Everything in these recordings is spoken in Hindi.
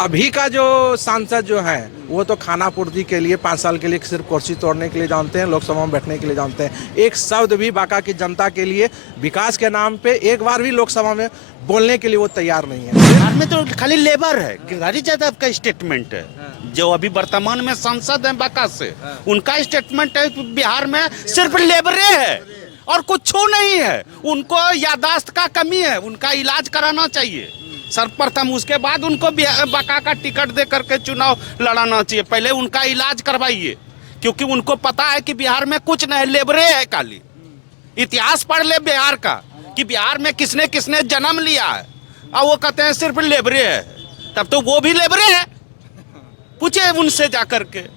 अभी का जो सांसद जो है वो तो खाना पूर्ति के लिए 5 साल के लिए सिर्फ कुर्सी तोड़ने के लिए जानते हैं, लोकसभा में बैठने के लिए जानते हैं। एक शब्द भी बांका की जनता के लिए विकास के नाम पे एक बार भी लोकसभा में बोलने के लिए वो तैयार नहीं है। बिहार में तो खाली लेबर है, गिरधारी यादव का स्टेटमेंट है जो अभी वर्तमान में सांसद हैं बांका से, उनका स्टेटमेंट है कि बिहार में सिर्फ लेबरे है और कुछ नहीं है। उनको यादाश्त का कमी है, उनका इलाज कराना चाहिए सर्वप्रथम, उसके बाद उनको बांका का टिकट दे करके चुनाव लड़ाना चाहिए। पहले उनका इलाज करवाइए, क्योंकि उनको पता है कि बिहार में कुछ नहीं, लेबरे है खाली। इतिहास पढ़ ले बिहार का कि बिहार में किसने किसने जन्म लिया है, और वो कहते हैं सिर्फ लेबरे है। तब तो वो भी लेबरे है, पूछे उनसे जाकर के।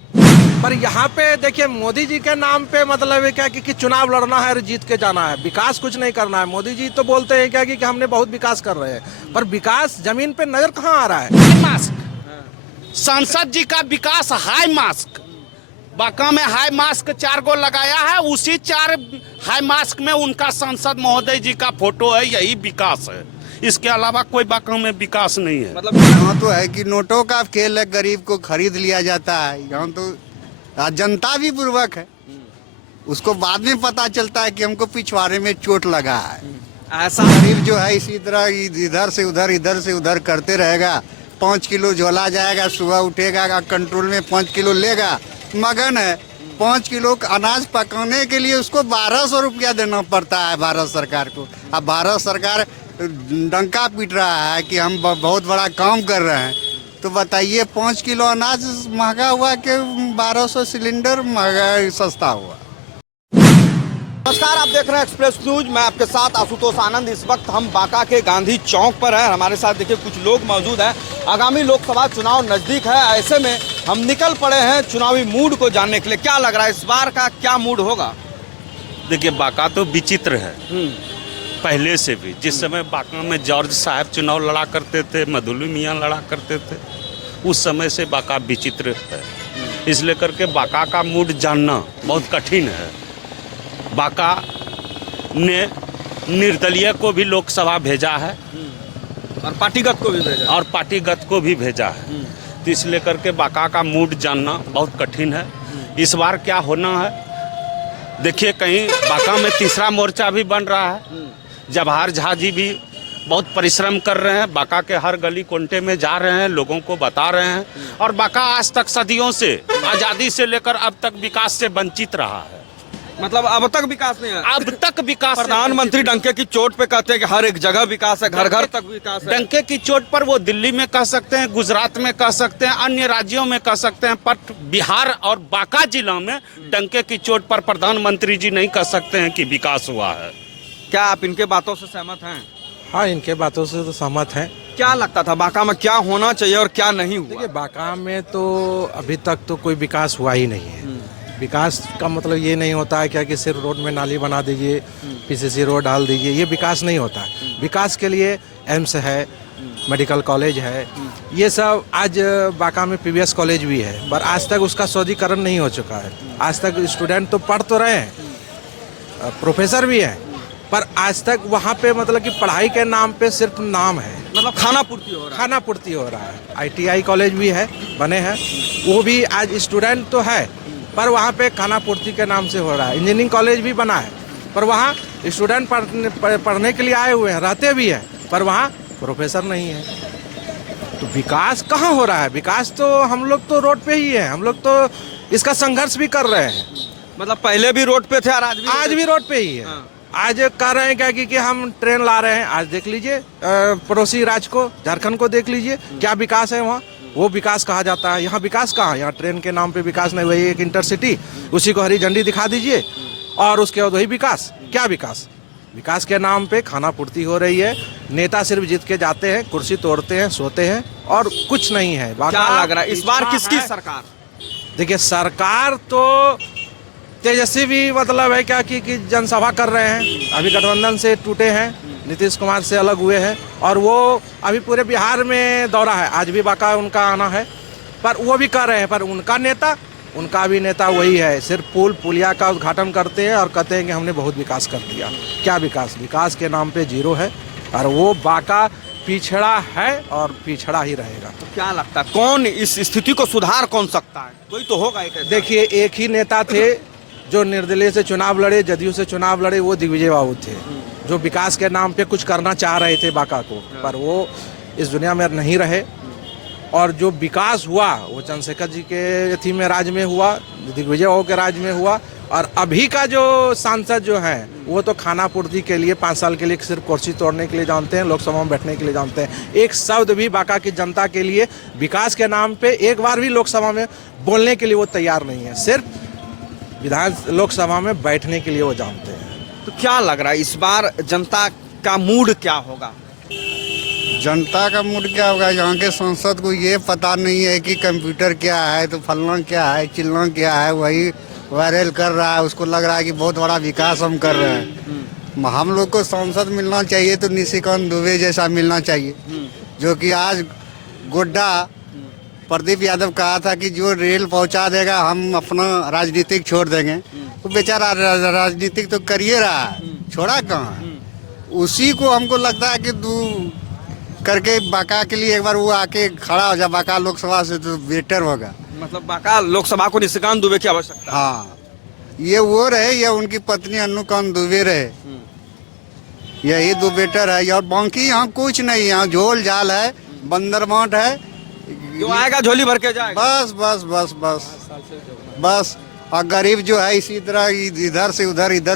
पर यहाँ पे देखिए मोदी जी के नाम पे मतलब है क्या कि चुनाव लड़ना है और जीत के जाना है, विकास कुछ नहीं करना है। मोदी जी तो बोलते हैं क्या कि हमने बहुत विकास कर रहे हैं, पर विकास जमीन पे नजर कहाँ आ रहा है। मास्क सांसद जी का विकास हाई मास्क, बांका में हाई मास्क 4 गो लगाया है, उसी 4 हाई मास्क में उनका सांसद महोदय जी का फोटो है, यही विकास है। इसके अलावा कोई बांका में विकास नहीं है। मतलब यहाँ तो है कि नोटों का खेल है, गरीब को खरीद लिया जाता है। यहाँ तो जनता भी पूर्वक है, उसको बाद में पता चलता है कि हमको पिछवाड़े में चोट लगा है। ऐसा गरीब जो है इसी तरह इधर से उधर करते रहेगा। 5 किलो झोला जाएगा, सुबह उठेगा कंट्रोल में 5 किलो लेगा, मगन है। 5 किलो अनाज पकाने के लिए उसको 1200 रुपया देना पड़ता है भारत सरकार को। अब भारत सरकार डंका पीट रहा है कि हम बहुत बड़ा काम कर रहे हैं, तो बताइए 5 किलो अनाज महंगा हुआ कि 1200 सिलेंडर महंगा सस्ता हुआ। नमस्कार, आप देख रहे हैं एक्सप्रेस न्यूज। मैं आपके साथ आशुतोष आनंद। इस वक्त हम बांका के गांधी चौक पर हैं। हमारे साथ देखिए कुछ लोग मौजूद हैं। आगामी लोकसभा चुनाव नजदीक है, ऐसे में हम निकल पड़े हैं चुनावी मूड को जानने के लिए। क्या लग रहा है इस बार का क्या मूड होगा? देखिए बांका तो विचित्र है पहले से भी। जिस समय बांका में जॉर्ज साहब चुनाव लड़ा करते थे, मधुली मियाँ लड़ा करते थे, उस समय से बांका विचित्र है। इसलिए करके बांका का मूड जानना बहुत कठिन है। बांका ने निर्दलीय को भी लोकसभा भेजा है और पार्टीगत को भी भेजा है। तो इसलिए करके बांका का मूड जानना बहुत कठिन है। इस बार क्या होना है देखिए, कहीं बांका में तीसरा मोर्चा भी बन रहा है। जवाहर झा जी भी बहुत परिश्रम कर रहे हैं, बांका के हर गली कोंटे में जा रहे हैं, लोगों को बता रहे हैं। और बांका आज तक सदियों से, आज़ादी से लेकर अब तक विकास से वंचित रहा है। मतलब अब तक विकास नहीं है? अब तक विकास। प्रधानमंत्री डंके की चोट पे कहते हैं कि हर एक जगह विकास है, घर घर तक विकास है। डंके की चोट पर वो दिल्ली में कह सकते हैं, गुजरात में कह सकते हैं, अन्य राज्यों में कह सकते हैं, पर बिहार और बांका जिला में डंके की चोट पर प्रधानमंत्री जी नहीं कह सकते हैं कि विकास हुआ है। क्या आप इनके बातों से सहमत हैं? हाँ, इनके बातों से तो सहमत हैं। क्या लगता था बांका में क्या होना चाहिए और क्या नहीं हुआ? देखिए बांका में तो अभी तक तो कोई विकास हुआ ही नहीं है। विकास का मतलब ये नहीं होता है क्या कि सिर्फ रोड में नाली बना दीजिए, पीसीसी रोड डाल दीजिए, ये विकास नहीं होता है। विकास के लिए एम्स है, मेडिकल कॉलेज है, ये सब। आज बांका में पीवीएस कॉलेज भी है, पर आज तक उसका शोधीकरण नहीं हो चुका है। आज तक स्टूडेंट तो पढ़ तो रहे हैं, प्रोफेसर भी हैं, पर आज तक वहाँ पे मतलब कि पढ़ाई के नाम पे सिर्फ नाम है, मतलब खाना पूर्ति हो रहा है। ITI कॉलेज भी है, बने हैं, वो भी आज स्टूडेंट तो है, पर वहाँ पे खाना पूर्ति के नाम से हो रहा है। इंजीनियरिंग कॉलेज भी बना है, पर वहाँ स्टूडेंट पढ़ने के लिए आए हुए हैं, रहते भी हैं, पर वहाँ प्रोफेसर नहीं है। तो विकास कहाँ हो रहा है? विकास तो हम लोग तो रोड पे ही है, हम लोग तो इसका संघर्ष भी कर रहे हैं। मतलब पहले भी रोड पे थे और आज भी रोड पे ही है। आज कह रहे हैं क्या कि हम ट्रेन ला रहे हैं। आज देख लीजिए पड़ोसी राज्य को, झारखंड को देख लीजिए, क्या विकास है वहाँ। वो विकास कहा जाता है, यहाँ विकास कहाँ? यहाँ ट्रेन के नाम पे विकास नहीं। वही एक इंटरसिटी, उसी को हरी झंडी दिखा दीजिए और उसके बाद वही विकास। क्या विकास? विकास के नाम पे खाना पूर्ति हो रही है। नेता सिर्फ जीत के जाते हैं, कुर्सी तोड़ते हैं, सोते हैं और कुछ नहीं है। क्या लग रहा है इस बार किसकी सरकार? देखिए सरकार तो तेजस्वी भी मतलब है क्या कि जनसभा कर रहे हैं। अभी गठबंधन से टूटे हैं, नीतीश कुमार से अलग हुए हैं, और वो अभी पूरे बिहार में दौरा है। आज भी बांका उनका आना है, पर वो भी कर रहे हैं, पर उनका भी नेता वही है। सिर्फ पुलिया का उद्घाटन करते हैं और कहते हैं कि हमने बहुत विकास कर दिया। क्या विकास? विकास के नाम पे जीरो है। और वो बांका पिछड़ा है और पिछड़ा ही रहेगा। तो क्या लगता है कौन इस स्थिति को सुधार कौन सकता है? कोई तो होगा एक ऐसा। देखिए, एक ही नेता थे जो निर्दलीय से चुनाव लड़े, जदयू से चुनाव लड़े, वो दिग्विजय बाबू थे, जो विकास के नाम पे कुछ करना चाह रहे थे बांका को, पर वो इस दुनिया में नहीं रहे। और जो विकास हुआ वो चंद्रशेखर जी के थी में राज में हुआ, दिग्विजय बाबू के राज में हुआ। और अभी का जो सांसद जो हैं वो तो खाना पूर्ति के लिए 5 साल के लिए सिर्फ कुर्सी तोड़ने के लिए जानते हैं, लोकसभा में बैठने के लिए जानते हैं। एक शब्द भी बांका की जनता के लिए विकास के नाम पे एक बार भी लोकसभा में बोलने के लिए वो तैयार नहीं है, सिर्फ लोकसभा में बैठने के लिए वो जानते हैं। तो क्या लग रहा है इस बार जनता का मूड क्या होगा? जनता का मूड क्या होगा? यहाँ के सांसद को ये पता नहीं है कि कंप्यूटर क्या है, तो फलना क्या है, चिलना क्या है, वही वायरल कर रहा है। उसको लग रहा है कि बहुत बड़ा विकास हम कर रहे हैं। हम लोग को सांसद मिलना चाहिए तो निशिकांत दुबे जैसा मिलना चाहिए, जो कि आज गोड्डा प्रदीप यादव कहा था कि जो रेल पहुंचा देगा हम अपना राजनीतिक छोड़ देंगे। तो बेचारा राजनीतिक तो करिए रहा है, छोड़ा कहाँ है? उसी को हमको लगता है कि करके बांका के लिए एक बार वो आके खड़ा हो जाए बांका लोकसभा से तो बेटर होगा। मतलब बांका लोकसभा को निशिकांत दुबे की आवश्यकता। हाँ, ये वो रहे या उनकी पत्नी अन्नूकांत दुबे रहे, यही दो बेटर है। और बाकी यहाँ कुछ नहीं, यहाँ झोल झाल है, बंदरमाट है, जो आएगा झोली भर के जाएगा। बस बस बस बस बस। और गरीब जो है इसी तरह इधर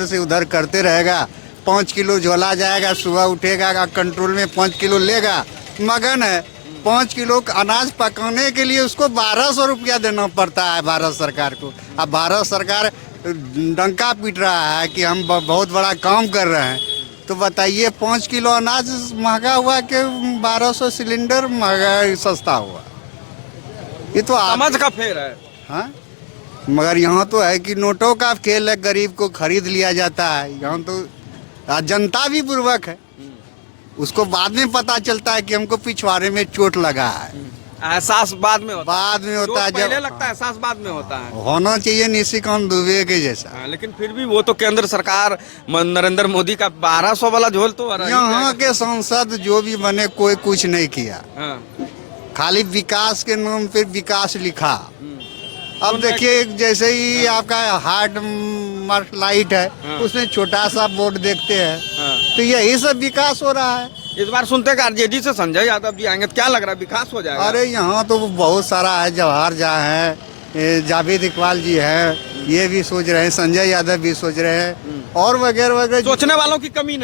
से उधर करते रहेगा। 5 किलो झोला जाएगा, सुबह उठेगा कंट्रोल में 5 किलो लेगा, मगन है। 5 किलो अनाज पकाने के लिए उसको 1200 रुपया देना पड़ता है भारत सरकार को। अब भारत सरकार डंका पीट रहा है कि हम बहुत बड़ा काम कर रहे हैं। तो बताइए 5 किलो अनाज महंगा हुआ कि 1200 सिलेंडर महंगा सस्ता हुआ? ये तो समझ का फेर है। हाँ, मगर यहाँ तो है कि नोटों का खेल है, गरीब को खरीद लिया जाता है। यहाँ तो जनता भी बुर्बक है, उसको बाद में पता चलता है कि हमको पिछवाड़े में चोट लगा है। एहसास बाद में होता है, जब पहले लगता है एहसास बाद में होता है। होना चाहिए निशिकांत दुबे के जैसा। लेकिन फिर भी वो तो केंद्र सरकार नरेंद्र मोदी का 1200 वाला झोल तो यहाँ के सांसद जो भी बने कोई कुछ नहीं किया, खाली विकास के नाम पे विकास लिखा। अब देखिए जैसे ही आपका हार्ट लाइट है, उसमें छोटा सा बोर्ड देखते हैं, तो यही सब विकास हो रहा है। इस बार सुनते हैं आरजेडी से संजय यादव जी आएंगे, तो क्या लग रहा है विकास हो जाएगा? अरे यहाँ तो बहुत सारा है, जवाहर जहाँ है, जावेद इकबाल जी हैं, ये भी सोच रहे हैं, संजय यादव भी सोच रहे हैं, और वगैरह वगैरह। सोचने वालों की कमी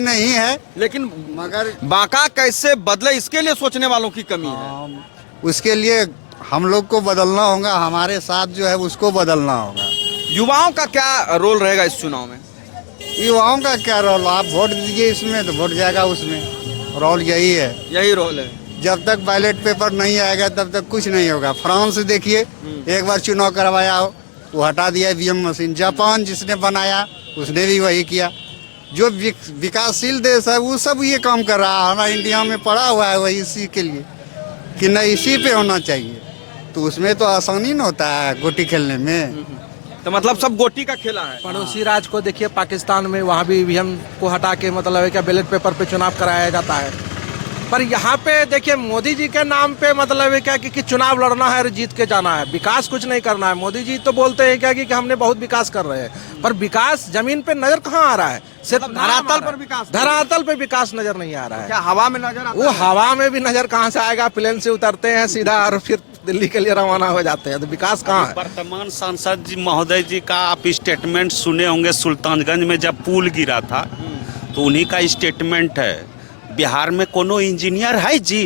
नहीं है, लेकिन मगर बांका कैसे बदले इसके लिए सोचने वालों की कमी है। उसके लिए हम लोग को बदलना होगा, हमारे साथ जो है उसको बदलना होगा। युवाओं का क्या रोल रहेगा इस चुनाव में? युवाओं का क्या रोल? आप वोट दीजिए इसमें तो वोट जाएगा उसमें, रोल यही है। यही रोल है। जब तक बैलेट पेपर नहीं आएगा तब तक कुछ नहीं होगा। फ्रांस देखिए, एक बार चुनाव करवाया वो हटा दिया ईवीएम मशीन। जापान जिसने बनाया उसने भी वही किया। जो विकासशील देश है वो सब ये काम कर रहा है। हमारा इंडिया में पड़ा हुआ है वही इसी के लिए कि नहीं इसी पे होना चाहिए, तो उसमें तो आसानी न होता है गोटी खेलने में। तो मतलब सब गोटी का खेला है। पड़ोसी राज्य को देखिए, पाकिस्तान में वहाँ भी ईवीएम को हटा के मतलब है क्या बैलेट पेपर पे चुनाव कराया जाता है। पर यहाँ पे देखिए मोदी जी के नाम पे मतलब है क्या कि चुनाव लड़ना है और जीत के जाना है, विकास कुछ नहीं करना है। मोदी जी तो बोलते हैं क्या कि हमने बहुत विकास कर रहे हैं, पर विकास जमीन पे नजर कहाँ आ रहा है? सिर्फ धरातल पर विकास, धरातल पे विकास नजर नहीं आ रहा है। क्या हवा में नजर आता वो हवा में भी नजर कहाँ से आएगा? प्लेन से उतरते हैं सीधा और फिर दिल्ली के लिए रवाना हो जाते हैं, तो विकास कहाँ है? वर्तमान सांसद जी महोदय जी का आप स्टेटमेंट सुने होंगे। सुल्तानगंज में जब पुल गिरा था तो उन्हीं का स्टेटमेंट है। बिहार में कोनो इंजीनियर है जी?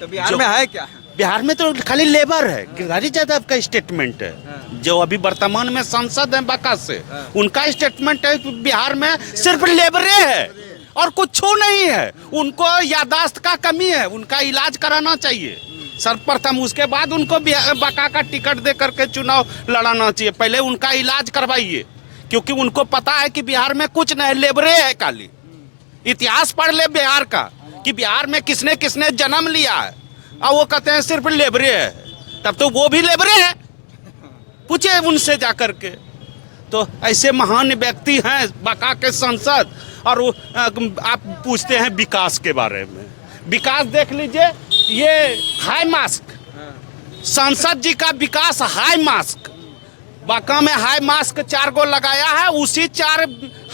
तो बिहार में है क्या? बिहार में तो खाली लेबर है। गिरिराज यादव का स्टेटमेंट है, जो अभी वर्तमान में सांसद हैं बांका से, उनका स्टेटमेंट है कि बिहार में सिर्फ लेबरे है और कुछ नहीं है। उनको यादाश्त का कमी है, उनका इलाज कराना चाहिए सर्वप्रथम। उसके बाद उनको बांका का टिकट दे करके चुनाव लड़ाना चाहिए। पहले उनका इलाज करवाइए, क्योंकि उनको पता है कि बिहार में कुछ नहीं, लेबरे है खाली। इतिहास पढ़ ले बिहार का कि बिहार में किसने किसने जन्म लिया है, और वो कहते हैं सिर्फ लेबरे है। तब तो वो भी लेबरे है, पूछे उनसे जाकर के। तो ऐसे महान व्यक्ति हैं बांका के सांसद, और आप पूछते हैं विकास के बारे में। विकास देख लीजिए, ये हाई मास्क, सांसद जी का विकास हाई मास्क, बांका में हाई मास्क 4 गो लगाया है, उसी 4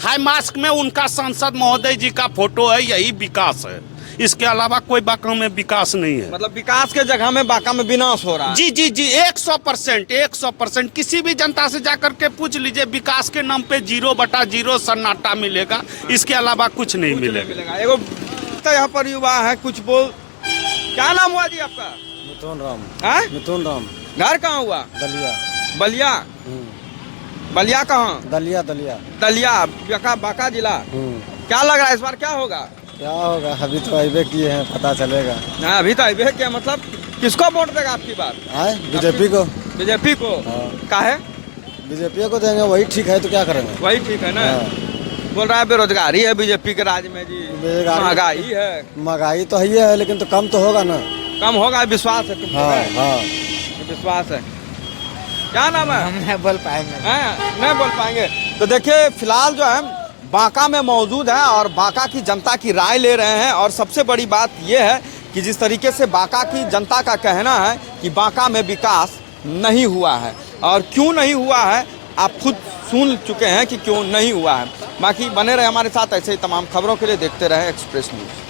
हाई मास्क में उनका सांसद महोदय जी का फोटो है, यही विकास है। इसके अलावा कोई बांका में विकास नहीं है। मतलब विकास के जगह में बांका में विनाश हो रहा है। जी जी जी 100%। किसी भी जनता से जाकर के पूछ लीजिए, विकास के नाम पे 0/0 सन्नाटा मिलेगा, इसके अलावा कुछ नहीं मिलेगा। एगो तो यहाँ पर युवा है, कुछ बोल। क्या नाम हुआ जी आपका? मिथुन राम। हाँ? मिथुन राम। घर कहाँ हुआ? दलिया। बलिया। बलिया कहाँ? दलिया। दलिया बांका जिला। क्या लग रहा है इस बार क्या होगा? क्या होगा, अभी तो अबे किए हैं, पता चलेगा। हाँ, अभी तो अबे क्या मतलब किसको वोट देगा आपकी बार? बीजेपी को। बीजेपी को? हाँ। का है? बीजेपी को देंगे, वही ठीक है, तो क्या करेंगे? वही ठीक है ना। बोल रहा है बेरोजगारी है बीजेपी के राज में जी, महंगाई है। महंगाई तो है, लेकिन तो कम तो होगा ना। कम होगा, विश्वास है तुमको? हाँ। विश्वास है। क्या नाम है? हम नहीं बोल पाएंगे। नहीं बोल पाएंगे। तो देखिए फिलहाल जो है बांका में मौजूद है और बांका की जनता की राय ले रहे हैं। और सबसे बड़ी बात यह है कि जिस तरीके से बांका की जनता का कहना है कि बांका में विकास नहीं हुआ है, और क्यों नहीं हुआ है आप खुद सुन चुके हैं कि क्यों नहीं हुआ है। बाकी बने रहे हमारे साथ, ऐसे ही तमाम खबरों के लिए देखते रहे एक्सप्रेस न्यूज़।